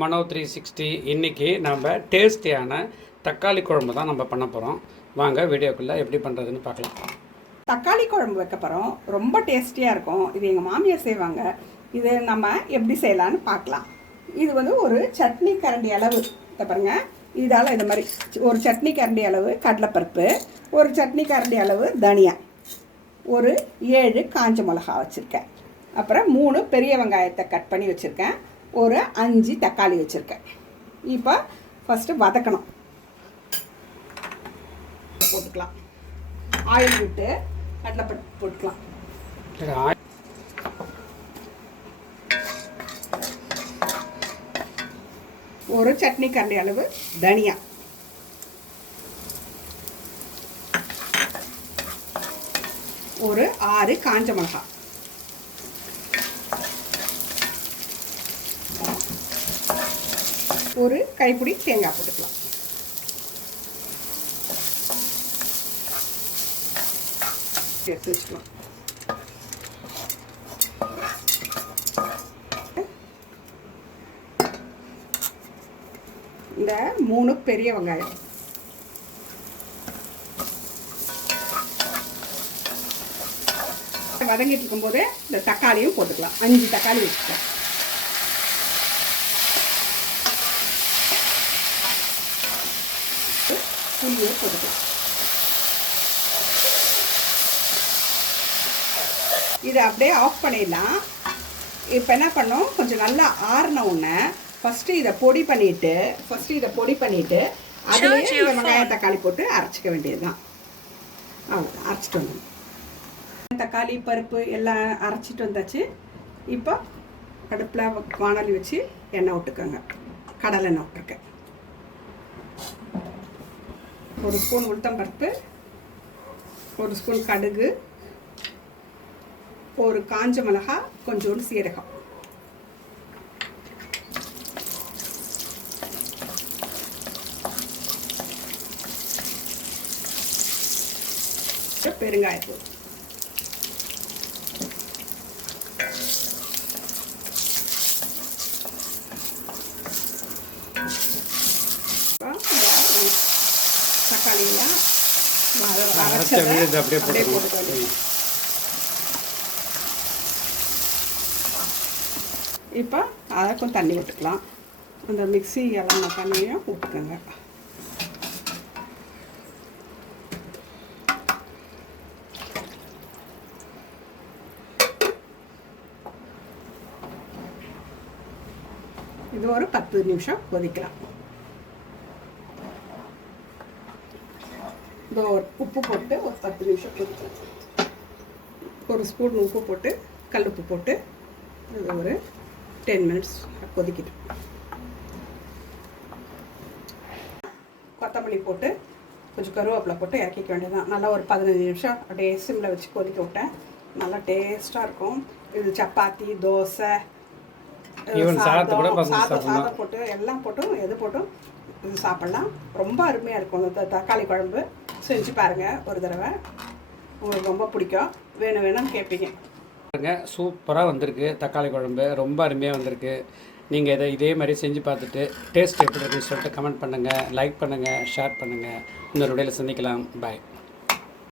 மனோ three sixty இன்றைக்கி நம்ம டேஸ்டியான தக்காளி குழம்பு தான் நம்ம பண்ண போகிறோம் வாங்க வீடியோக்குள்ளே எப்படி பண்ணுறதுன்னு பார்க்கலாம். தக்காளி குழம்பு வைக்க போகிறோம் ரொம்ப டேஸ்டியாக இருக்கும். இது எங்கள் மாமியார் செய்வாங்க. இது நம்ம எப்படி செய்யலான்னு பார்க்கலாம். இது வந்து ஒரு சட்னி கரண்டி அளவு. இதை பாருங்க. இதால் இது மாதிரி ஒரு சட்னி கரண்டி அளவு கடலைப்பருப்பு ஒரு சட்னி கரண்டி அளவு தனியா. ஒரு ஏழு காஞ்ச மிளகா வச்சுருக்கேன். அப்புறம் மூணு பெரிய வெங்காயத்தை கட் பண்ணி வச்சுருக்கேன். ஒரு அஞ்சு தக்காளி வச்சுருக்கேன். இப்போ ஃபஸ்ட்டு வதக்கணும். போட்டுக்கலாம். ஆயில் விட்டு கடலைப்பருப்பு போட்டுக்கலாம். ஒரு சட்னி கரண்டி அளவு தனியா. ஒரு ஆறு காஞ்ச மிளகா ஒரு கைப்பிடி தேங்காய் போட்டுக்கலாம். எடுத்து வச்சுக்கலாம். இந்த மூணு பெரிய வெங்காயம். வதங்கிட்டு இருக்கும்போது இந்த தக்காளியும் போட்டுக்கலாம். அஞ்சு தக்காளி வச்சுக்கலாம். புளியை போட்டுக்கலாம். இதை அப்படியே ஆஃப் பண்ணிடலாம். இப்போ என்ன பண்ணோம்? கொஞ்சம் நல்லா ஆறின உடனே ஃபஸ்ட்டு இதை பொடி பண்ணிவிட்டு ஃபஸ்ட்டு இதை பொடி பண்ணிவிட்டு அதுலேயே இந்த வெங்காயம் தக்காளி போட்டு அரைச்சிக்க வேண்டியது தான் அவ்வளோ அரைச்சிட்டு வந்தோம் தக்காளி பருப்பு எல்லாம் அரைச்சிட்டு வந்தாச்சு. இப்போ அடுப்பில் வானொலி வச்சு எண்ணெய் விட்டுக்கோங்க. கடலை எண்ணெய் விட்டுருக்கேன். ஒரு ஸ்பூன் உளுத்தம் பருப்பு ஒரு ஸ்பூன் கடுகு ஒரு காஞ்ச மிளகா கொஞ்சோண்டு சீரகம் பெருங்காயத்தூள் Thank you. தக்காளியெல்லாம் அரைச்சதை அப்படியே போட்டுக்கணும். இப்போ அதுக்கும் தண்ணி விட்டுக்கலாம். அந்த மிக்ஸி எல்லாம் தண்ணியும் விட்டுக்கோங்க இது ஒரு பத்து நிமிஷம் கொதிக்கலாம். இந்த ஒரு உப்பு போட்டு ஒரு பத்து நிமிஷம் கொதிக்கலாம் ஒரு ஸ்பூன் உப்பு போட்டு கல் உப்பு போட்டு அது ஒரு டென் மினிட்ஸ் கொதிக்கிட்டு கொத்தமல்லி போட்டு கொஞ்சம் கருவேப்பிலை போட்டு இறக்கிக்க வேண்டியதுதான். நல்லா ஒரு பதினஞ்சு நிமிஷம் அப்படியே சிம்மில் வச்சு கொதிக்க விட்டேன். நல்லா டேஸ்ட்டாக இருக்கும். இது சப்பாத்தி தோசை சாதம், சாதத்தை கூட சாதம். சாதம் போட்டு எல்லாம் போட்டும் எது போட்டும் இது சாப்பிட்லாம். ரொம்ப அருமையாக இருக்கும் அந்த தக்காளி குழம்பு. செஞ்சு பாருங்கள் ஒரு தடவை. உங்களுக்கு ரொம்ப பிடிக்கும். வேணும் வேணும்னு கேட்பீங்க பாருங்க சூப்பராக வந்திருக்கு தக்காளி குழம்பு. ரொம்ப அருமையாக வந்திருக்கு. நீங்கள் இதை இதே மாதிரி செஞ்சு பார்த்துட்டு டேஸ்ட் எப்படி இருக்குன்னு சொல்லிட்டு கமெண்ட் பண்ணுங்கள் லைக் பண்ணுங்கள் ஷேர் பண்ணுங்கள் இன்னொரு வீடியோவில் சந்திக்கலாம். பாய்